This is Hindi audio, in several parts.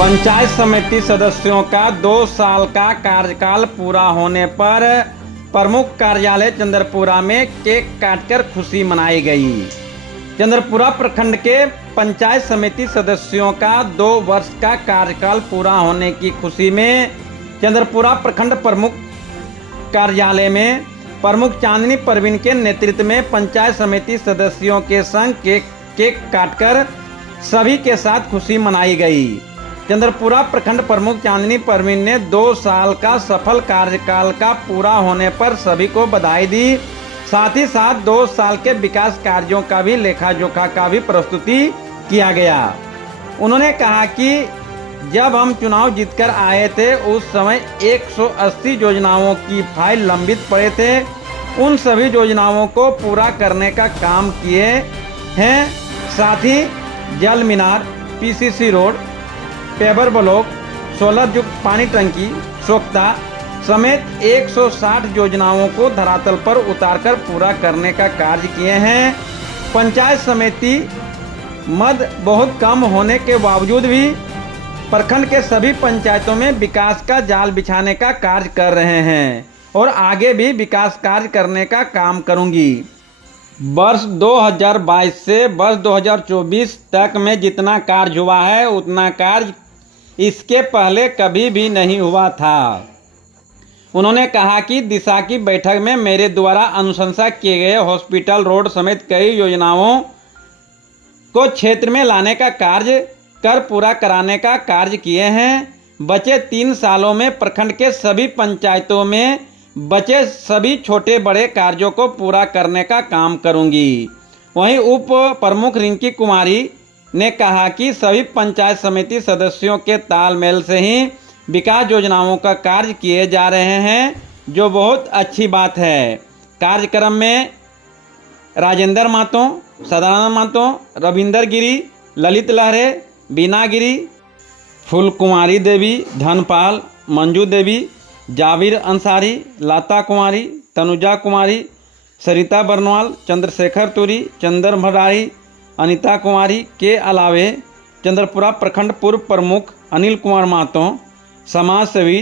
पंचायत समिति सदस्यों का 2 साल का कार्यकाल पूरा होने पर प्रमुख कार्यालय चंद्रपुरा में केक काटकर खुशी मनाई गई। चंद्रपुरा प्रखंड के पंचायत समिति सदस्यों का 2 वर्ष का कार्यकाल पूरा होने की खुशी में चंद्रपुरा प्रखंड प्रमुख कार्यालय में प्रमुख चांदनी परवीन के नेतृत्व में पंचायत समिति सदस्यों के संग केक काटकर सभी के साथ खुशी मनाई गई। चंद्रपुरा प्रखंड प्रमुख चांदनी परवीन ने 2 साल का सफल कार्यकाल का पूरा होने पर सभी को बधाई दी। साथ ही साथ 2 साल के विकास कार्यों का भी लेखा जोखा का भी प्रस्तुति किया गया। उन्होंने कहा कि जब हम चुनाव जीतकर आए थे उस समय 180 योजनाओं की फाइल लंबित पड़े थे। उन सभी योजनाओं को पूरा करने का काम किए हैं। साथ ही जल मीनार, PCC road, paver block, solar युक्त पानी टंकी, सोख्ता समेत 160 योजनाओं को धरातल पर उतारकर पूरा करने का कार्य किए हैं। पंचायत समिति मद बहुत कम होने के बावजूद भी प्रखंड के सभी पंचायतों में विकास का जाल बिछाने का कार्य कर रहे हैं और आगे भी विकास कार्य करने का काम करूंगी। वर्ष 2022 से वर्ष 2024 तक में जितना कार्य हुआ है उतना कार्य इसके पहले कभी भी नहीं हुआ था। उन्होंने कहा कि दिशा की बैठक में मेरे द्वारा अनुशंसा किए गए हॉस्पिटल रोड समेत कई योजनाओं को क्षेत्र में लाने का कार्य कर पूरा कराने का कार्य किए हैं। बचे 3 सालों में प्रखंड के सभी पंचायतों में बचे सभी छोटे बड़े कार्यों को पूरा करने का काम करूंगी। वहीं उप प्रमुख रिंकी कुमारी ने कहा कि सभी पंचायत समिति सदस्यों के तालमेल से ही विकास योजनाओं का कार्य किए जा रहे हैं, जो बहुत अच्छी बात है। कार्यक्रम में राजेंद्र मातो, सदानंद मातो, रविंदर गिरी, ललित लहरे, बीना गिरी, फूल कुमारी देवी, धनपाल, मंजू देवी, जाविर अंसारी, लता कुमारी, तनुजा कुमारी, सरिता बरनवाल, चंद्रशेखर तुरी, चंद्र भंडारी, अनीता कुमारी के अलावे चंद्रपुरा प्रखंड पूर्व प्रमुख अनिल कुमार मातो, समाज सेवी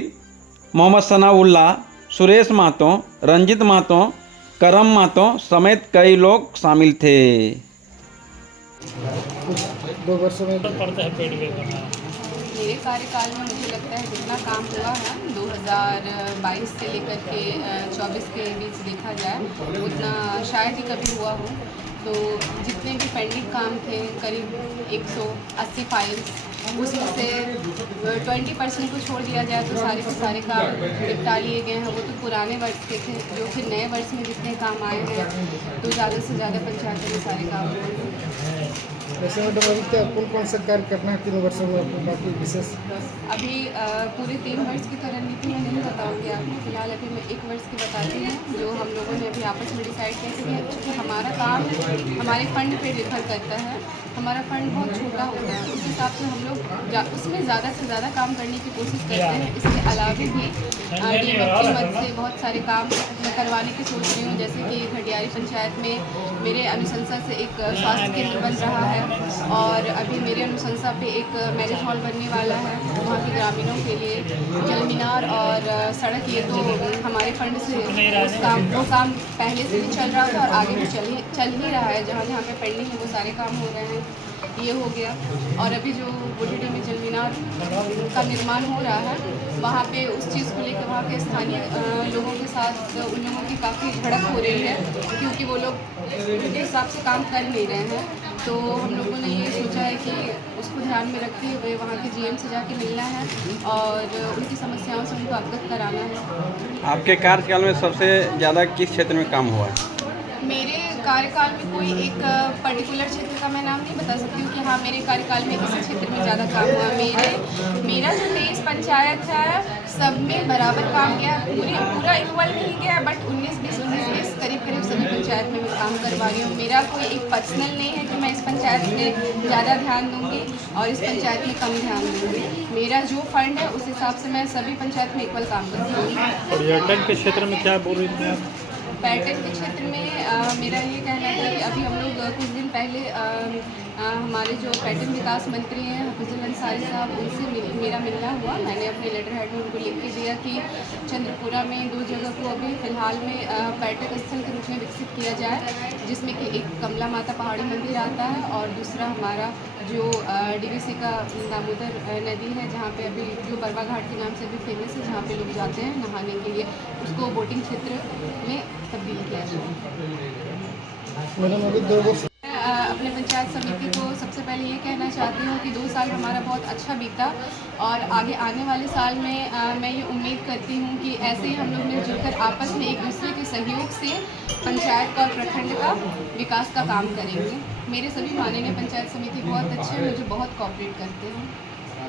मोहम्मद सनाउल्ला, सुरेश मातो, रंजित मातो, करम मातो समेत कई लोग शामिल थे। 2 वर्षों में मेरे कार्यकाल में मुझे लगता है जितना काम हुआ है 2022 से लेकर के 24 के बीच देखा जाए उतना शायद ही कभी हुआ हो। तो जितने भी पेंडिंग काम थे करीब 180 फाइल्स, उसमें से 20% को छोड़ दिया जाए तो सारे के सारे काम निपटा लिए गए हैं। वो तो पुराने वर्ष के थे, जो फिर नए वर्ष में जितने काम आए हैं तो ज़्यादा से ज़्यादा पंचायतों में सारे काम हुए। वैसे मैडम अभी कौन सा कार्य करना है 3 वर्षों में आपको बाकी विशेष? अभी पूरे 3 वर्ष की तो रणनीति मैं नहीं बताऊंगी आपको। फिलहाल अभी मैं 1 वर्ष की बताती हूँ जो हम लोगों ने अभी आपस में डिसाइड किया कि क्योंकि हमारा काम हमारे फंड पे निर्भर करता है। हमारा फंड बहुत छोटा होता है, उस हिसाब से हम लोग उसमें ज़्यादा से ज़्यादा काम करने की कोशिश करते हैं। इसके अलावा भी डीएमएफ की मदद से बहुत सारे काम मैं करवाने की सोच रही हूँ। जैसे कि घटियारी पंचायत में मेरे अनुशंसा से एक स्वास्थ्य केंद्र बन रहा है और अभी मेरे अनुशंसा पे एक मैरिज हॉल बनने वाला है वहाँ के ग्रामीणों के लिए। जल मीनार और सड़क ये तो हमारे फंड से वो काम पहले से भी चल रहा था और आगे भी चल ही रहा है। जहाँ जहाँ पे पेंडिंग है वो सारे काम हो रहे हैं, ये हो गया। और अभी जो बुढ़ेडी में जल मीनार का निर्माण हो रहा है वहाँ पे उस चीज़ को लेकर वहाँ के स्थानीय लोगों के साथ उन लोगों की काफ़ी झड़प हो रही है क्योंकि वो लोग उनके हिसाब से काम कर नहीं रहे हैं। तो हम लोगों ने ये सोचा है कि उसको ध्यान में रखते हुए वहाँ के जीएम से जाके मिलना है और उनकी समस्याओं से उनको अवगत कराना है। आपके कार्यकाल में सबसे ज़्यादा किस क्षेत्र में काम हुआ है? मेरे कार्यकाल में कोई एक पर्टिकुलर क्षेत्र का मैं नाम नहीं बता सकती हूँ कि हाँ मेरे कार्यकाल में इस क्षेत्र में ज़्यादा काम हुआ। मेरा जो 23 पंचायत है सब में बराबर काम गया, पूरा इक्वल नहीं गया, बट 19-20 करीब सभी पंचायत में मैं काम करवा रही हूँ। मेरा कोई एक पर्सनल नहीं है कि मैं इस पंचायत में ज़्यादा ध्यान दूँगी और इस पंचायत में कम ध्यान दूँगी। मेरा जो फंड है उस हिसाब से मैं सभी पंचायत में इक्वल काम करती हूँ। पर्यटन के क्षेत्र में क्या बोल रही थी आप? पर्यटन के क्षेत्र में मेरा ये कहना है कि अभी हम लोग कुछ दिन पहले हमारे जो पर्यटन विकास मंत्री हैं हफीजुल अंसारी साहब, उनसे मेरा मिलना हुआ। मैंने अपने लेटर हेड में उनको लिख के दिया कि चंद्रपुरा में 2 जगह को अभी फ़िलहाल में पर्यटक स्थल के रूप में विकसित किया जाए, जिसमें कि एक कमला माता पहाड़ी मंदिर आता है और दूसरा हमारा जो DVC का दामोदर नदी है, जहाँ पे अभी जो बरवा घाट के नाम से अभी फेमस है, जहाँ पे लोग जाते हैं नहाने के लिए, उसको बोटिंग क्षेत्र में तब्दील किया जाए। मैडम अभी 2 वर्ष अपने पंचायत समिति को सबसे पहले ये कहना चाहती हूँ कि 2 साल हमारा बहुत अच्छा बीता और आगे आने वाले साल में मैं ये उम्मीद करती हूँ कि ऐसे ही हम लोग मिलजुल कर आपस में एक दूसरे के सहयोग से पंचायत का और प्रखंड का विकास का काम करेंगे। मेरे सभी माननीय पंचायत समिति बहुत अच्छे हैं, मुझे बहुत कोऑपरेट करते हैं।